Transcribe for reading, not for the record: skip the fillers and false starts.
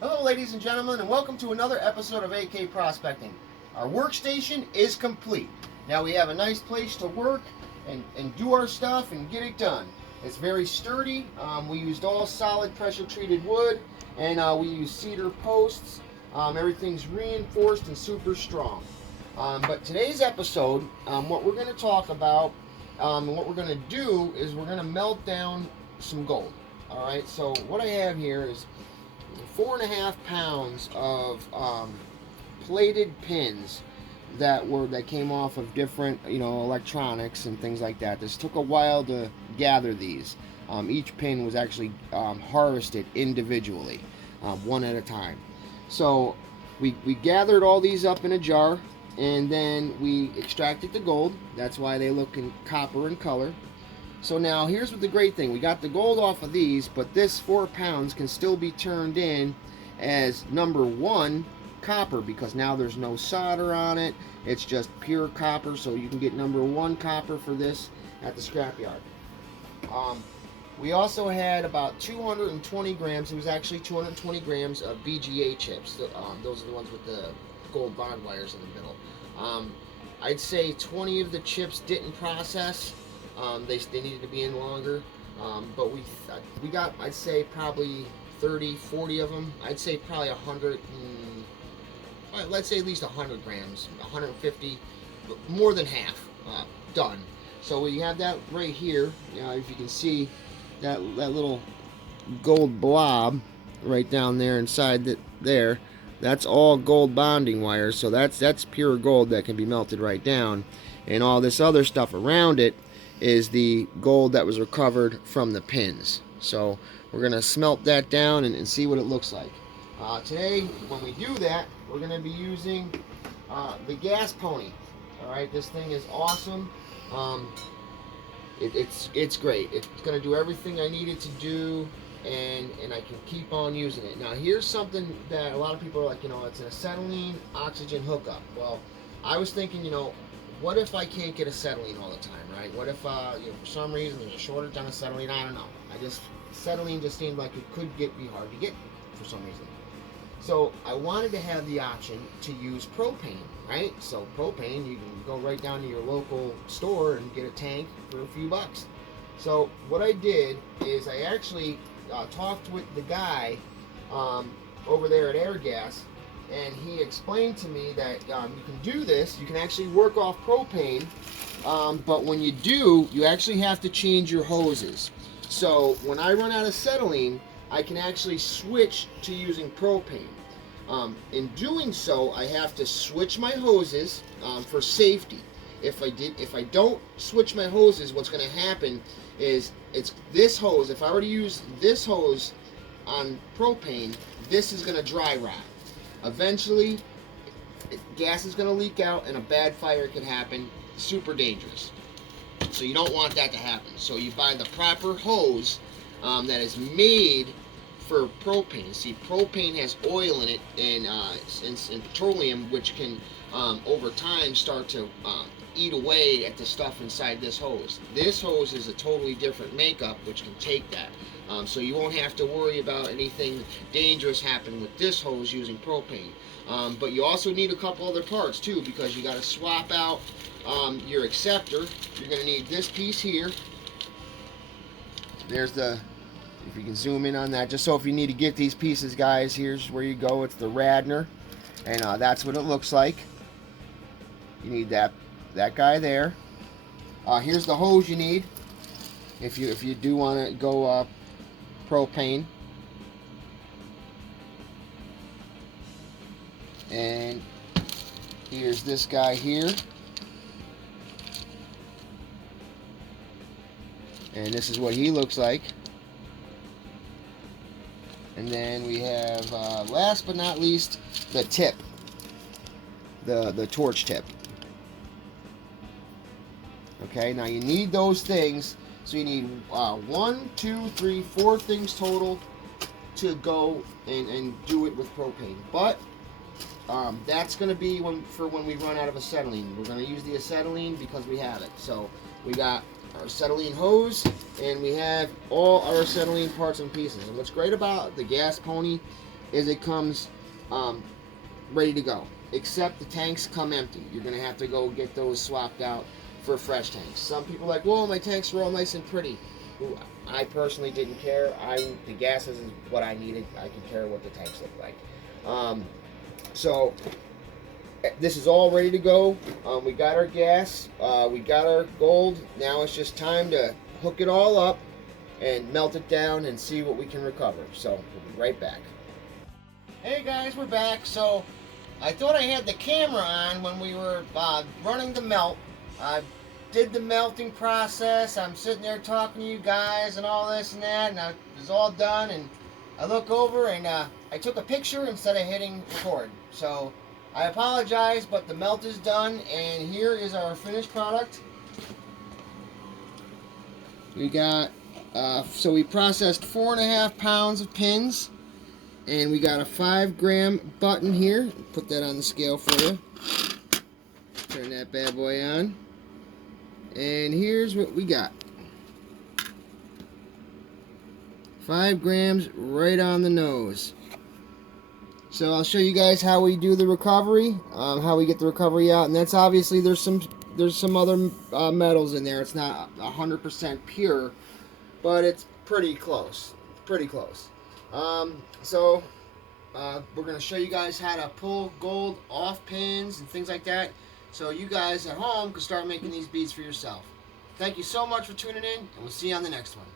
Hello, ladies and gentlemen, and welcome to another episode of AK Prospecting. Our workstation is complete. Now we have a nice place to work and do our stuff and get it done. It's very sturdy. We used all solid pressure treated wood, and we used cedar posts. Everything's reinforced and super strong. But today's episode, what we're going to talk about and what we're going to do is we're going to melt down some gold. All right, so what I have here is 4.5 pounds of plated pins that came off of different electronics and things like that. This took a while to gather these. Each pin was actually harvested individually, one at a time. So we gathered all these up in a jar, and then we extracted the gold. That's why they look in copper in color. So now here's what the great thing. We got the gold off of these, but this 4 pounds can still be turned in as number 1 copper, because now there's no solder on it. It's just pure copper, so you can get number 1 copper for this at the scrapyard. We also had about 220 grams. It was actually 220 grams of BGA chips. Those are the ones with the gold bond wires in the middle. I'd say 20 of the chips didn't process. They needed to be in longer, but we got, I'd say, probably 30, 40 of them. I'd say probably 100, let's say at least 100 grams, 150, more than half done. So we have that right here. If you can see that little gold blob right down there inside there, that's all gold bonding wires. So that's pure gold that can be melted right down, and all this other stuff around it is the gold that was recovered from the pins. So we're going to smelt that down and see what it looks like. Today, when we do that, we're going to be using the gas pony. Alright, this thing is awesome. It's great. It's going to do everything I need it to do, and I can keep on using it. Now here's something that a lot of people are like, it's an acetylene oxygen hookup. Well, I was thinking, what if I can't get acetylene all the time, right? What if, for some reason there's a shortage on acetylene? I don't know. Acetylene just seemed like it could be hard to get for some reason. So I wanted to have the option to use propane, right? So propane, you can go right down to your local store and get a tank for a few bucks. So what I did is I actually talked with the guy over there at Airgas, and he explained to me that you can do this. You can actually work off propane, but when you do, you actually have to change your hoses. So when I run out of acetylene, I can actually switch to using propane. In doing so, I have to switch my hoses for safety. If I don't switch my hoses, what's going to happen is it's this hose. If I were to use this hose on propane, this is going to dry rot. Eventually, gas is going to leak out and a bad fire can happen. Super dangerous. So you don't want that to happen. So you buy the proper hose that is made for propane. See, propane has oil in it and petroleum, which can over time start to eat away at the stuff inside this hose. This hose is a totally different makeup, which can take that. So you won't have to worry about anything dangerous happening with this hose using propane. But you also need a couple other parts too, because you got to swap out your acceptor. You're going to need this piece here. There's the, if you can zoom in on that, just so if you need to get these pieces, guys, here's where you go. It's the Radner, and that's what it looks like. You need that guy there. Here's the hose you need if you do want to go propane. And here's this guy here. And this is what he looks like. And then we have, last but not least, the tip. The torch tip. Okay, now you need those things. So you need 1, 2, 3, 4 things total to go and do it with propane. But that's going to be for when we run out of acetylene. We're going to use the acetylene because we have it. So we got our acetylene hose, and we have all our acetylene parts and pieces. And what's great about the gas pony is it comes ready to go, except the tanks come empty. You're going to have to go get those swapped out for fresh tanks. Some people are like, whoa, my tanks were all nice and pretty. I personally didn't care. The gases is what I needed. I could care what the tanks look like. So this is all ready to go. We got our gas, we got our gold. Now it's just time to hook it all up and melt it down and see what we can recover. So we'll be right back. Hey guys, we're back. So I thought I had the camera on when we were running the melt. I did the melting process. I'm sitting there talking to you guys and all this and that, and it was all done, and I look over and I took a picture instead of hitting record. So I apologize, but the melt is done, and here is our finished product. We got, so we processed 4.5 pounds of pins, and we got a 5-gram button here. Put that on the scale for you. Turn that bad boy on. And here's what we got. 5 grams right on the nose. So I'll show you guys how we do the recovery, how we get the recovery out, and that's obviously there's some other metals in there. It's not 100% pure, but it's pretty close. Pretty close. So we're going to show you guys how to pull gold off pins and things like that, so you guys at home can start making these beads for yourself. Thank you so much for tuning in, and we'll see you on the next one.